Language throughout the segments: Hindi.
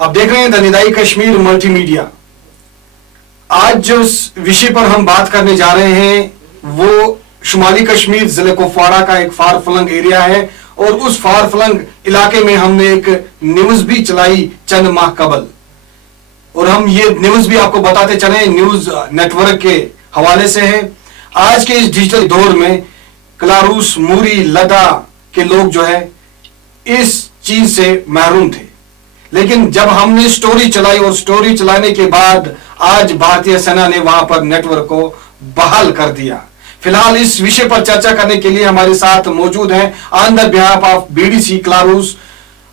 आप देख रहे हैं द निदाई कश्मीर मल्टीमीडिया। आज जो विषय पर हम बात करने जा रहे हैं वो शुमाली कश्मीर जिले कुपवाड़ा का एक फार फ्लंग एरिया है और उस फार फ्लंग इलाके में हमने एक न्यूज भी चलाई चंद माह कबल, और हम ये न्यूज भी आपको बताते चले न्यूज नेटवर्क के हवाले से है। आज के इस डिजिटल दौर में क्लारूस, मूरी, लदा के लोग जो है इस चीज से महरूम थे, लेकिन जब हमने स्टोरी चलाई और स्टोरी चलाने के बाद आज भारतीय सेना ने वहां पर नेटवर्क को बहाल कर दिया। फिलहाल इस विषय पर चर्चा करने के लिए हमारे साथ मौजूद हैं on the behalf of BDC Kalaroos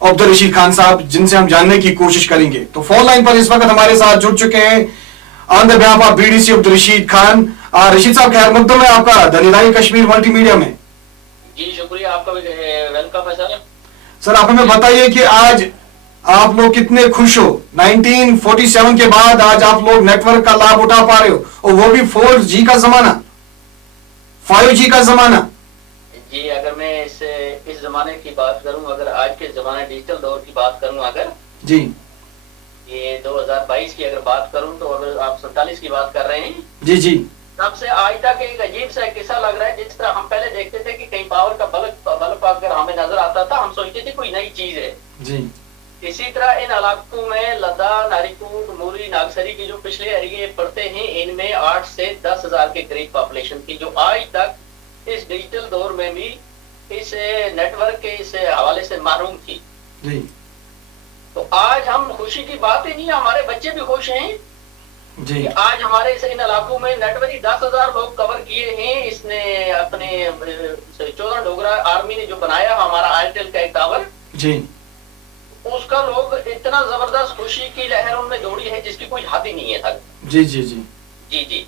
Abdul Rashid Khan sahab, जिनसे हम जानने की कोशिश करेंगे। तो फोन लाइन पर इस वक्त हमारे साथ जुड़ चुके हैं on the behalf of BDC Abdul Rashid Khan. Rashid साहब, खैर मकदम है आपका द निदाई कश्मीर मल्टीमीडिया में। जी शुक्रिया, आपका भी वेलकम है सर। सर, आप हमें बताइए कि आज आप लोग कितने खुश हो। 1947 के बाद आज आप लोग नेटवर्क का लाभ उठा पा रहे हो, और वो भी 4G का जमाना, 5G का जमाना। जी, अगर मैं इस जमाने की बात करूं, अगर आज के जमाने डिजिटल दौर की बात करूं, अगर जी ये 2022 की अगर बात करूं, तो अगर आप 47 की बात कर रहे हैं, जी जी, तब से आज तक एक अजीब सा किस्सा लग रहा है। जिस तरह हम पहले देखते थे कि कहीं पावर का बल्ब अगर हमें नजर आता था, हम सोचते थे कोई नई चीज है जी। इसी तरह इन इलाकों में लद्दा, नारीकूट, मूरी, नागसरी की जो पिछले एरिए पड़ते हैं, इनमें 8 से 10 हजार के करीब पॉपुलेशन थी, जो आज तक इस डिजिटल दौर में भी इस नेटवर्क के इस हवाले से महरूम थी जी। तो आज हम खुशी की बात ही नहीं है, हमारे बच्चे भी खुश हैं जी। आज हमारे इन इलाकों में नेटवर्क 10,000 लोग कवर किए हैं। इसने अपने 14 डोगरा आर्मी ने जो बनाया हमारा एयरटेल का एक टावर जी, उसका लोग इतना जबरदस्त खुशी की लहर उनमें दौड़ी है जिसकी कोई हद ही नहीं है तक। जी जी जी जी जी।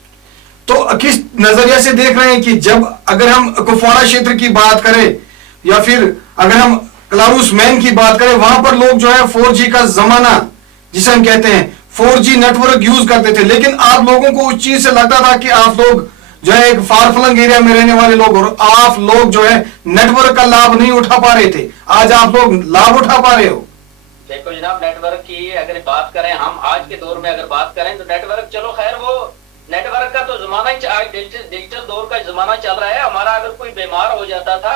तो किस नजरिए से देख रहे हैं कि जब अगर हम कुपवाड़ा क्षेत्र की बात करें या फिर अगर हम क्लारूस मैन की बात करें, वहां पर लोग जो है 4G का जमाना जिसे हम कहते हैं 4G नेटवर्क यूज करते थे, लेकिन आप लोगों को उस चीज से लगता था कि आप लोग जो है एक फार फ्लंग एरिया में रहने वाले लोग, और आप लोग जो है नेटवर्क का लाभ नहीं उठा पा रहे थे। आज आप लोग लाभ उठा पा रहे हो। देखो जनाब, नेटवर्क की अगर बात करें, हम आज के दौर में अगर बात करें तो नेटवर्क, चलो खैर वो नेटवर्क का तो जमाना ही आज डिजिटल दौर का जमाना चल रहा है। हमारा अगर कोई बीमार हो जाता था,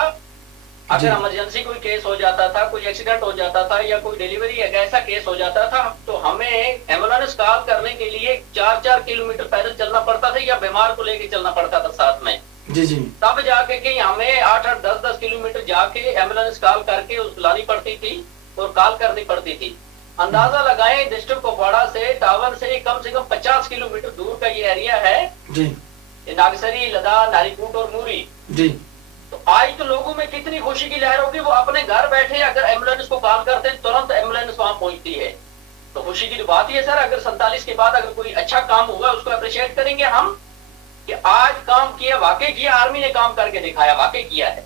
अगर इमरजेंसी कोई केस हो जाता था, कोई एक्सीडेंट हो जाता था या कोई डिलीवरी एक ऐसा केस हो जाता था, तो हमें एम्बुलेंस कॉल करने के लिए 4-4 किलोमीटर पैदल चलना पड़ता था या बीमार को लेके चलना पड़ता था साथ में। जी जी। तब जाके कहीं हमें 8-8, 10-10 किलोमीटर जाके एम्बुलेंस कॉल करके उसको लानी पड़ती थी और कॉल करनी पड़ती थी। अंदाजा लगाएं, डिस्ट्रिक्ट कुपवाड़ा से टावर से कम 50 किलोमीटर दूर का ये एरिया है जी। नागसरी, लदा, नारीकूट और मूरी जी। तो आज तो लोगों में कितनी खुशी की लहर होगी, वो अपने घर बैठे अगर एम्बुलेंस को कॉल करते हैं तुरंत एम्बुलेंस वहां पहुंचती है। तो खुशी की तो बात ही है सर। अगर 47 के बाद अगर कोई अच्छा काम हुआ उसको अप्रिशिएट करेंगे हम कि आज काम किया, वाकई किया, आर्मी ने काम करके दिखाया, वाकई किया है।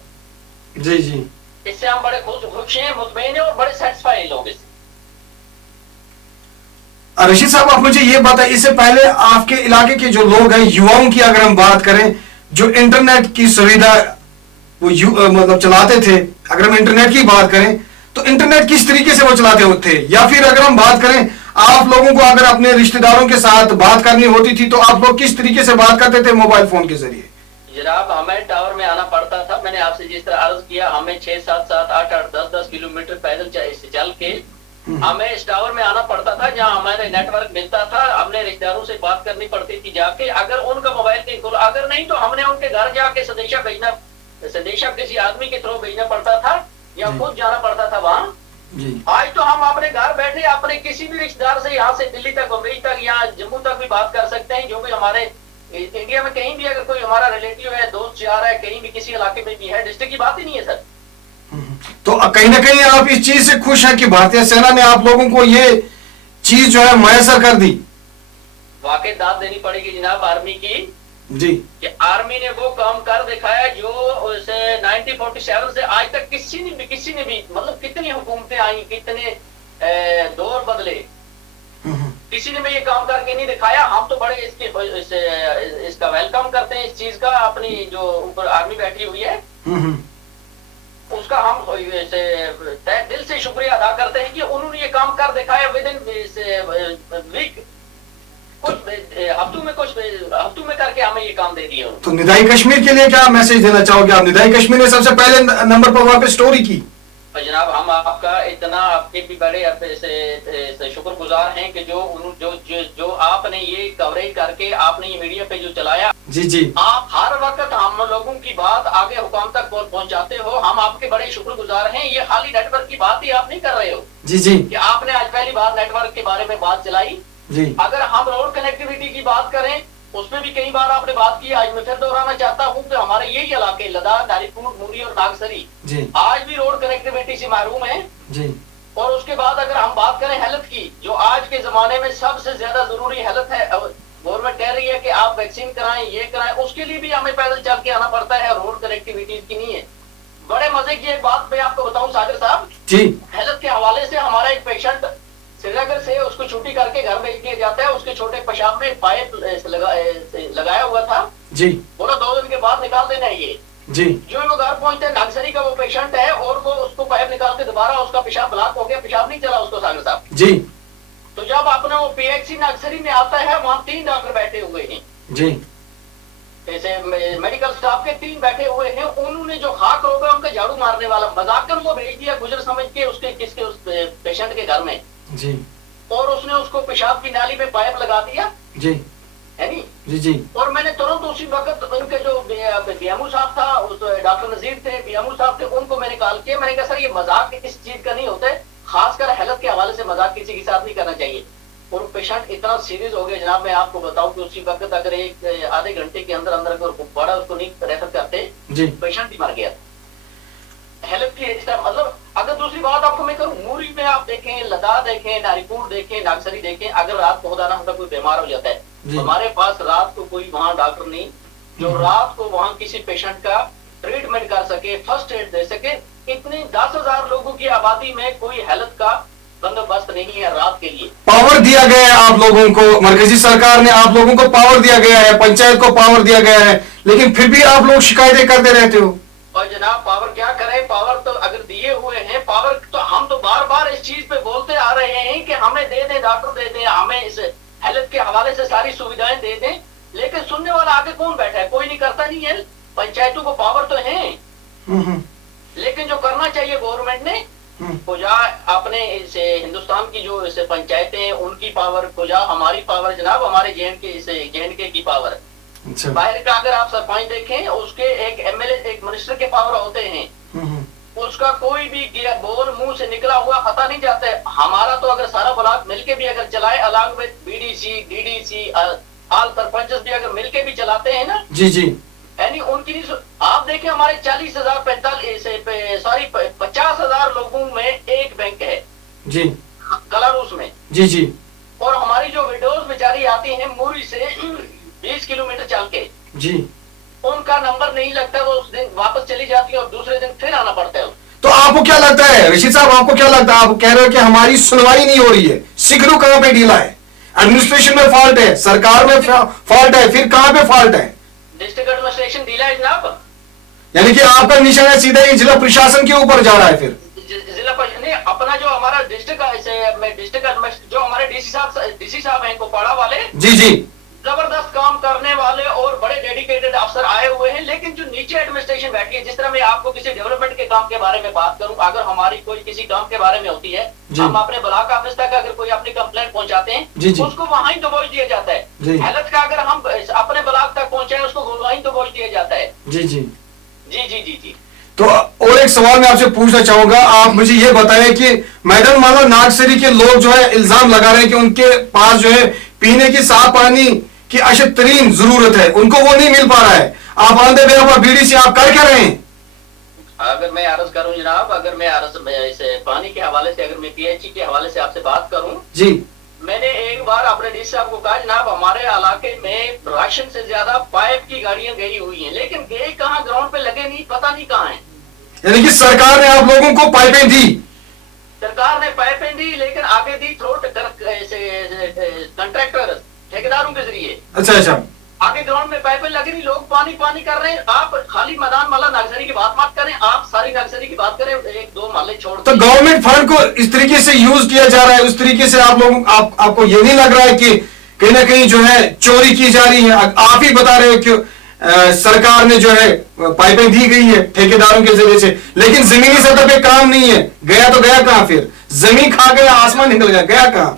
जी जी। इससे हम बड़े खुश हैं, मुतमईन हैं और बड़े सेटिस्फाई हैं लोग इससे। रशीद साहब, आप मुझे ये बताइए, इससे पहले आपके इलाके के जो लोग हैं, युवाओं की अगर हम बात करें, जो इंटरनेट की सुविधा वो मतलब चलाते थे, अगर हम इंटरनेट की बात करें तो इंटरनेट किस तरीके से वो चलाते होते, या फिर अगर हम बात करें आप लोगों को अगर अपने रिश्तेदारों के साथ बात करनी होती थी तो आप लोग किस तरीके से बात करते थे मोबाइल फोन के जरिए? जनाब, हमें टावर में आना पड़ता था। मैंने आपसे जिस तरह अर्ज किया, हमें 6-7-7, 8-8, 10-10 किलोमीटर पैदल चल के हमें इस टावर में आना पड़ता था जहां हमारे नेटवर्क मिलता था। हमने रिश्तेदारों से बात करनी पड़ती थी जाके, अगर उनका मोबाइल कहीं खुला, अगर नहीं तो हमने उनके घर जाके संदेशा किसी आदमी के थ्रू भेजना पड़ता था या खुद जाना पड़ता था वहां। आज तो हम अपने घर बैठे अपने किसी भी रिश्तेदार से, यहाँ से दिल्ली तक, बम्बई तक या जम्मू तक भी बात कर सकते हैं। जो भी हमारे इंडिया में कहीं भी अगर कोई हमारा रिलेटिव है, दोस्त जा रहा है, कहीं भी किसी इलाके में भी है, डिस्ट्रिक्ट की बात ही नहीं है सर। तो कहीं ना कहीं आप इस चीज से खुश हैं कि भारतीय सेना ने आप लोगों को ये चीज जो है मैसर कर दी? वाकई दाद देनी पड़ेगी जनाब आर्मी की जी, कि आर्मी ने वो काम कर दिखाया जो 1947 से आज तक किसी ने भी मतलब कितनी हुकूमतें आई, कितने दौर बदले, किसी ने भी ये काम करके नहीं दिखाया। हम तो बड़े इसका वेलकम करते हैं इस चीज का। अपनी जो ऊपर आर्मी बैठी हुई है उसका हम तहे दिल से शुक्रिया अदा करते हैं कि उन्होंने ये काम कर दिखाया विद इन वीक, कुछ हफ्तों में करके हमें ये काम दे दिया। तो निदाई कश्मीर के लिए क्या मैसेज देना चाहोगे आप? निदाई कश्मीर ने सबसे पहले नंबर पर वहां पे स्टोरी की। जनाब हम आपका इतना आपके भी बड़े से शुक्रगुजार हैं कि जो आपने ये कवरेज करके आपने ये मीडिया पे जो चलाया। जी जी, आप हर वक्त हम लोगों की बात आगे हुकाम तक पहुंचाते हो, हम आपके बड़े शुक्रगुजार हैं। ये खाली नेटवर्क की बात ही आप नहीं कर रहे हो। जी जी, कि आपने आज पहली बार नेटवर्क के बारे में बात चलाई जी। अगर हम रोड कनेक्टिविटी की बात करें उसमें भी कई बार आपने बात की। आज मैं फिर दोहराना चाहता हूँ कि हमारे यही इलाके लद्दाख, नारीपुर, मुरी और नागसरी आज भी रोड कनेक्टिविटी से महरूम है जी। और उसके बाद अगर हम बात करें हेल्थ की, जो आज के जमाने में सबसे ज्यादा जरूरी हेल्थ है, गवर्नमेंट कह रही है कि आप वैक्सीन कराएं, ये कराएं, उसके लिए भी हमें पैदल चल के आना पड़ता है, रोड कनेक्टिविटी की नहीं है। बड़े मजे की एक बात मैं आपको बताऊं सागर साहब जी, हेल्थ के हवाले से हमारा एक पेशेंट श्रीनगर से उसको छुट्टी करके घर भेज दिया जाता है, उसके छोटे पेशाब में पाइप लगाया हुआ था जी, बोला 2 दिन के बाद निकाल देना है ये जी। जो वो घर पहुंचते हैं, नागसरी का वो पेशेंट है और वो उसको पाइप निकाल के दोबारा उसका पेशाब ब्लॉक हो गया, पेशाब नहीं चला उसको सागर साहब जी। तो जब आपने वो पीएचसी नागसरी में आता है, वहाँ 3 डॉक्टर बैठे हुए हैं जी, जैसे मेडिकल स्टाफ के 3 बैठे हुए हैं। उन्होंने जो खाक रोका उनका झाड़ू मारने वाला मजाकन वो भेज दिया गुजर समझ के उसके उस पेशेंट के घर में जी, और उसने उसको पेशाब की नाली में पाइप लगा दिया जी, है नी जी जी। और मैंने तुरंत उसी वक्त उनके जो बीएमओ साहब था, उस डॉक्टर नजीर थे, बीएमओ साहब थे, उनको मैंने कॉल किया। मैंने कहा सर ये मजाक किसी चीज का नहीं होता है, खासकर हेल्थ के हवाले से मजाक किसी के साथ नहीं करना चाहिए। और पेशेंट इतना सीरियस हो गया जनाब, मैं आपको बताऊं कि उसी वक्त अगर एक आधे घंटे के अंदर अंदर अगर बड़ा उसको नहीं रेफर करते जी, पेशेंट ही मर गया। हेल्थ की मतलब अगर दूसरी बात आपको मैं करूं, मूरी में आप देखें, लद्दाख देखें, नारीपुर देखें, नागसरी देखें, अगर रात को खुदा ना होता कोई बीमार हो जाता है, हमारे पास रात को कोई वहाँ डॉक्टर नहीं जो रात को वहाँ किसी पेशेंट का ट्रीटमेंट कर सके, फर्स्ट एड दे सके। इतनी 10,000 लोगों की आबादी में कोई हेल्थ का बंदोबस्त नहीं है रात के लिए। पावर दिया गया है आप लोगों को, मरकजी सरकार ने आप लोगों को पावर दिया गया है, पंचायत को पावर दिया गया है, लेकिन फिर भी आप लोग शिकायतें करते रहते हो। और जनाब पावर क्या करें, पावर तो अगर दिए हुए हैं, पावर तो हम तो बार बार इस चीज पे बोलते आ रहे हैं कि हमें दे दें, डॉक्टर दे दें, हमें इस हेल्थ के हवाले से सारी सुविधाएं दे दें, लेकिन सुनने वाला आगे कौन बैठा है? कोई नहीं करता नहीं है। पंचायतों को पावर तो है, लेकिन जो करना चाहिए गवर्नमेंट ने को जा अपने इसे हिंदुस्तान की जो इसे पंचायतें हैं उनकी पावर को जा, हमारी पावर जनाब हमारे जे.एंड.के की पावर। अच्छा। बाहर का अगर आप सरपंच देखें उसके एक एमएलए एक मिनिस्टर के पावर होते हैं, उसका कोई भी बोल मुंह से निकला हुआ पता नहीं जाता है। हमारा तो अगर सारा ब्लॉक मिलके भी अगर चलाए, along with BDC DDC all sarpanch भी अगर मिलके भी चलाते हैं ना जी जी, यानी उनकी आप देखें हमारे 40,000 50,000 लोगों में एक बैंक है जी, कलारूस में जी जी। और हमारी जो विडोज बेचारी आती है मूरी से 20 किलोमीटर चल के जी, उनका नंबर नहीं लगता, वो उस दिन वापस चली जाती है और दूसरे दिन फिर आना पड़ता है। तो आपको क्या लगता है रशीद साहब, आपको क्या लगता है? आप कह रहे हो कि हमारी सुनवाई नहीं हो रही है, सिगरू कहां पे ढीला है? एडमिनिस्ट्रेशन में फॉल्ट है, सरकार में फॉल्ट है, फिर कहां पे फॉल्ट है? डिस्ट्रिक्ट एडमिनिस्ट्रेशन ढीला है जनाब, यानी कि आपका निशाना सीधा ही जिला प्रशासन के ऊपर जा रहा है। फिर जिला प्रशासन ने अपना जो हमारा डिस्ट्रिक्ट जो हमारे डीसी साहब हैं कुपवाड़ा वाले जी जी, जबरदस्त काम करने वाले और बड़े डेडिकेटेड अफसर आए हुए हैं, लेकिन जो नीचे एडमिनिस्ट्रेशन बैठी है, जिस तरह मैं आपको किसी डेवलपमेंट के काम के बारे में बात करूं, अगर हमारी कोई किसी काम के बारे में होती है, हम अपने ब्लॉक ऑफिस तक अगर कोई अपनी कंप्लेंट पहुंचाते हैं उसको वहां ही दबोच दिया जाता है। हेल्थ का अगर हम अपने ब्लॉक तक पहुंचाए उसको वहीं दबोच दिया जाता है जी जी जी जी जी जी। तो और एक सवाल मैं आपसे पूछना चाहूंगा, आप मुझे ये बताएं कि मैडम मानो नागसरी के लोग जो है इल्जाम लगा रहे हैं कि उनके पास जो है पीने की साफ पानी की अशद तरीन जरूरत है, उनको वो नहीं मिल पा रहा है। आप आंधे बेवफा बीडीसी आप कर क्या रहे हैं? अगर मैं अर्ज करूं जनाब, अगर मैं अर्ज पानी के हवाले से, अगर मैं पीएचई के हवाले से आपसे बात करूं जी, मैंने एक बार अपने डीसी साहब को कहा जनाब हमारे इलाके में राशन से ज्यादा पाइप की गाड़ियां गई हुई हैं, लेकिन गए कहाँ, ग्राउंड पे लगे नहीं, पता नहीं कहाँ है। यानी कि सरकार ने आप लोगों को पाइपें दी, सरकार ने पाइपें दी, लेकिन आगे दी थ्रू कंट्रैक्टर ठेकेदारों के जरिए। अच्छा अच्छा। आगे ग्राउंड में पाइपें लग रही, लोग पानी पानी कर रहे हैं। आप खाली मैदान वाला नर्सरी की बात मत करें, आप सारी नर्सरी की बात करें, एक दो मोहल्ले छोड़। तो गवर्नमेंट फंड को इस तरीके से यूज किया जा रहा है, उस तरीके से आप लोग आपको ये नहीं लग रहा है कि कहीं ना कहीं जो है चोरी की जा रही है? आप ही बता रहे हो कि सरकार ने जो है पाइपें दी गई है ठेकेदारों के जरिए से, लेकिन जमीनी सतह पे काम नहीं है। गया तो गया कहां? फिर जमीन खा गया, आसमान निकल गया, गया कहां?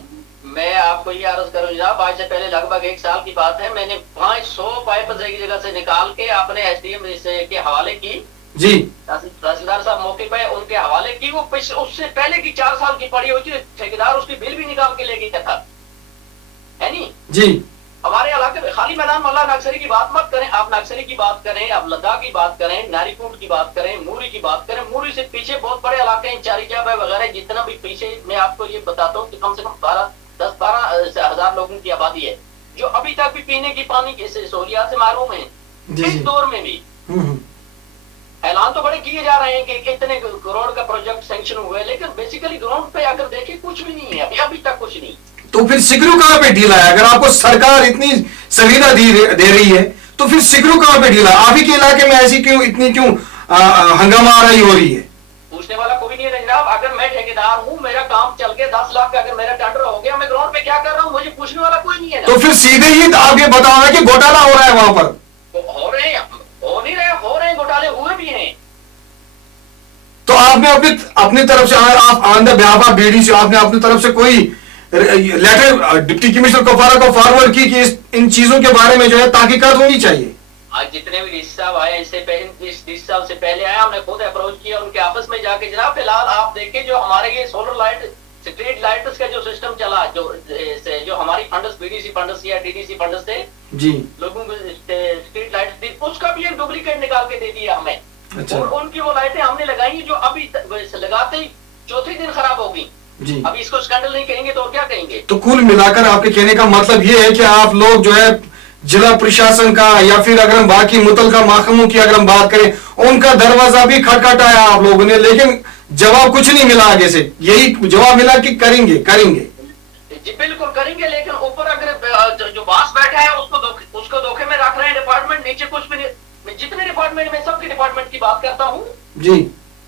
मैं आपको ये अर्ज करूं जनाब, आज से पहले लगभग 1 साल की बात है, मैंने 500 पाइप एक जगह से निकाल के अपने एसडीएम के हवाले की जी। तहसीलदार साहब मौके पे उनके हवाले की। वो उससे पहले की 4 साल की पड़ी हुई थी, ठेकेदार उसकी बिल भी निकाल के ले गया था, है नी जी। हमारे इलाके में खाली मैदान वाला नक्सली की बात मत करें, आप नक्सली की बात करें, आप लद्दाख की बात करें, नारीकूट की बात करें, मूरी की बात करें। मूरी से पीछे बहुत बड़े इलाके हैं, चारीजाब वगैरह, जितना भी पीछे मैं आपको ये बताता हूँ कि कम से कम 10-12 हजार लोगों की आबादी है जो अभी तक भी पीने की पानी की सहूलियात से महरूम है। इस दौर में भी ऐलान तो बड़े किए जा रहे हैं कि इतने करोड़ का प्रोजेक्ट सैंक्शन हुए, लेकिन बेसिकली ग्राउंड पे अगर देखें कुछ भी नहीं है, अभी तक कुछ नहीं। तो फिर सिगरू कहां पे ढीला है? अगर आपको सरकार इतनी सुविधा दे रही है तो फिर सिगरू कहां पे ढीला? आप ही के इलाके में ऐसी क्यों हंगामा आ रही हो रही है? पूछने वाला कोई नहीं है जनाब। अगर मैं ठेकेदार हूँ, मेरा काम चल के 10 लाख का अगर मेरा टेंडर हो गया, मैं ग्राउंड पे क्या कर रहा हूँ, मुझे पूछने वाला कोई नहीं है। तो फिर सीधे ही आप ये बताओ ना कि घोटाला हो रहा है वहां पर। तो हो रहे हैं, हो नहीं रहे, हो रहे हैं, घोटाले हुए भी हैं। तो आपने अपनी तरफ से, आप on the behalf of BDC, आपने अपनी तरफ से कोई लेटर डिप्टी कमिश्नर कुपवाड़ा को फॉरवर्ड की कि इन चीजों के बारे में जो है तहकीकात होनी चाहिए? आज जितने भी डीसी साहब आए, इससे पहले डीसी साहब से पहले आया, हमने खुद अप्रोच किया उनके आपस में जाके। जनाब फिलहाल आप देखें जो हमारे ये सोलर लाइट, स्ट्रीट लाइट्स का जो सिस्टम चला, जो हमारी फंड्स, बीडीसी फंड्स या डीडीसी फंड्स से जी लोगों को स्ट्रीट लाइट दी, उसका भी एक डुप्लीकेट निकाल के दे दिया हमें। अच्छा। और उनकी वो लाइटें हमने लगाई जो अभी लगाते ही चौथे दिन खराब हो गई जी। अभी इसको स्कैंडल नहीं कहेंगे तो और क्या कहेंगे? तो कुल मिलाकर आपके कहने का मतलब ये है कि आप लोग जो है जिला प्रशासन का या फिर अगर हम बाकी मुतलका महकमों की अगर हम बात करें, उनका दरवाजा भी खटखटाया आप लोगों ने, लेकिन जवाब कुछ नहीं मिला आगे से। यही जवाब मिला कि करेंगे जी बिल्कुल करेंगे, लेकिन ऊपर अगर जो बॉस बैठा है उसको धोखे में रख रहे हैं डिपार्टमेंट, नीचे कुछ भी नहीं। मैं जितने डिपार्टमेंट में सबके डिपार्टमेंट की बात करता हूँ जी,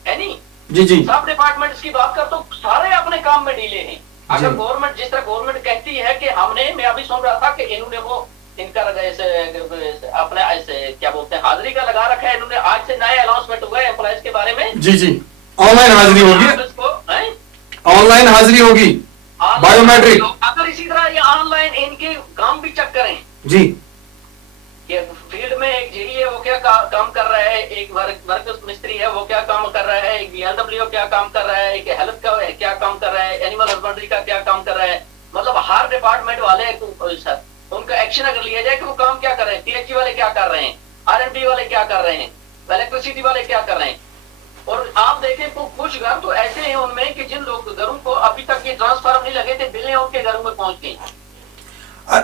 है नी जी जी, सब डिपार्टमेंट्स की बात करता हूँ, सारे अपने काम में ढीले हैं। अगर गवर्नमेंट जिस तरह गवर्नमेंट कहती है कि हमने, मैं अभी सुन रहा था कि इन्होंने वो इनका अपने ऐसे क्या बोलते हैं हाजिरी का लगा रखा है इन्होंने। आज से नया अनाउंसमेंट हुआ है एम्प्लॉइज के बारे में। जी जी, ऑनलाइन हाजिरी होगी, ऑनलाइन हाजिरी होगी, बायोमेट्रिक। अगर इसी तरह ये ऑनलाइन इनके काम भी चेक करें जी, फील्ड में एक जेई है वो क्या काम कर रहा है, एक वर्कर्स मिस्त्री है वो क्या काम कर रहा है, एक बीएलडब्ल्यू क्या काम कर रहा है, एक हेल्थ का क्या काम कर रहा है, एनिमल हस्बेंड्री का क्या काम कर रहा है। मतलब हर डिपार्टमेंट वाले उनका एक्शन अगर लिया जाए कि वो काम क्या कर रहे हैं, पीएचई वाले क्या कर रहे हैं, आरएनबी वाले क्या कर रहे हैं, इलेक्ट्रिसिटी वाले क्या कर रहे हैं। और आप देखें तो कुछ घर तो ऐसे हैं उनमें कि जिन लोग घरों को अभी तक ये ट्रांसफार्मर नहीं लगे थे, बिलें उनके घरों में पहुंच गई।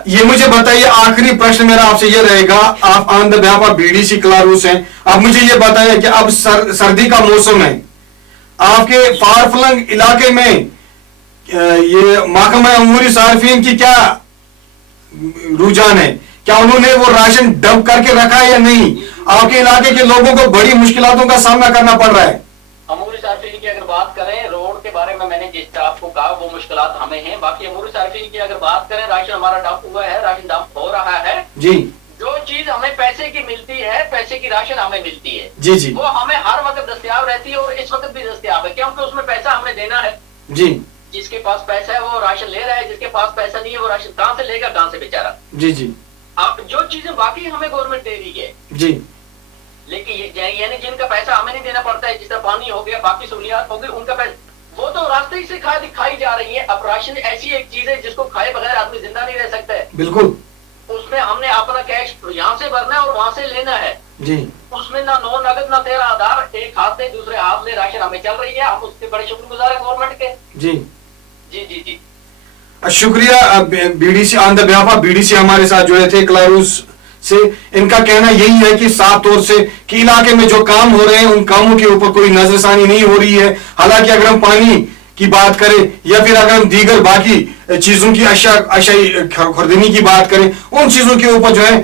ये मुझे बताइए, आखिरी प्रश्न मेरा आपसे ये रहेगा, आप on the behalf of BDC Kalaroos हैं, अब मुझे ये बताइए कि अब सर्दी का मौसम है, आपके फार फ्लंग इलाके में ये महकमा अमूरी सार्फिन की क्या रुझान है? क्या उन्होंने वो राशन डंप करके रखा है या नहीं? आपके इलाके के लोगों को बड़ी मुश्किलों का सामना करना पड़ रहा है। अमूरी सार्फिन की अगर बात करें, रोड के बारे में मैंने जिस आपको कहा वो मुश्किलात हमें हैं। बाकी अमूरी सार्फिन की अगर बात करें, राशन हमारा डंप हुआ है, राशन डंप हो रहा है जी। जो चीज हमें पैसे की मिलती है, पैसे की राशन हमें मिलती है जी जी, वो हमें हर वक्त दस्तयाब रहती है और इस वक्त भी दस्तयाब है, क्योंकि उसमें पैसा हमें देना है जी। जिसके पास पैसा है वो राशन ले रहा है, जिसके पास पैसा नहीं है वो राशन कहाँ से लेगा, कहाँ से बेचारा जी जी। आप जो चीजें बाकी हमें गवर्नमेंट दे रही है जी, लेकिन यानी जिनका पैसा हमें नहीं देना पड़ता है, जिस तरह पानी हो गया, बाकी सहूलियात हो गई, उनका पैसा वो तो रास्ते ही से खाई जा रही है। अब राशन ऐसी एक चीज है जिसको खाए बगैर आदमी जिंदा नहीं रह सकता है। बिल्कुल, उसमें हमने अपना कैश यहाँ से भरना है और वहां से लेना है जी। उसमें ना नो नगद ना तेरा आधार, एक हाथ से दूसरे हाथ में राशन हमें चल रही है, हम उसके बड़े शुक्रगुजार है गवर्नमेंट के जी जी जी जी। शुक्रिया BDC, on the behalf of BDC हमारे साथ जुड़े थे क्लारूस से। इनका कहना यही है कि साफ तौर से कि इलाके में जो काम हो रहे हैं उन कामों के ऊपर कोई नजरसानी नहीं हो रही है। हालांकि अगर हम पानी की बात करें या फिर अगर हम दीगर बाकी चीजों की अशाई खुर्दनी की बात करें, उन चीजों के ऊपर जो है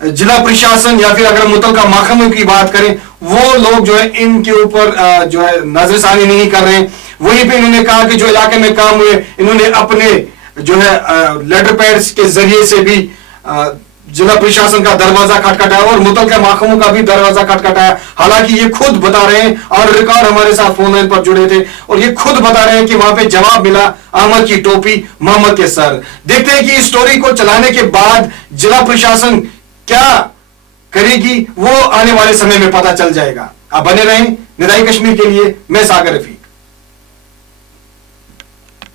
जिला प्रशासन या फिर अगर मुतलका महकमे की बात करें, वो लोग जो है इनके ऊपर जो है नजरसानी नहीं कर रहे हैं। वहीं पे इन्होंने कहा कि जो इलाके में काम हुए, इन्होंने अपने जो है लेटर पैड्स के जरिए से भी जिला प्रशासन का दरवाजा खटखटाया और मुतलका महकमों का भी दरवाजा खटखटाया। हालांकि ये खुद बता रहे हैं, और रिकॉर्ड हमारे साथ फोन लाइन पर जुड़े थे, और ये खुद बता रहे हैं कि वहां पे जवाब मिला अहमद की टोपी मोहम्मद के सर। देखते हैं कि इस स्टोरी को चलाने के बाद जिला प्रशासन क्या करेगी, वो आने वाले समय में पता चल जाएगा। आप बने रहें निदाई कश्मीर के लिए। मैं सागर रफी।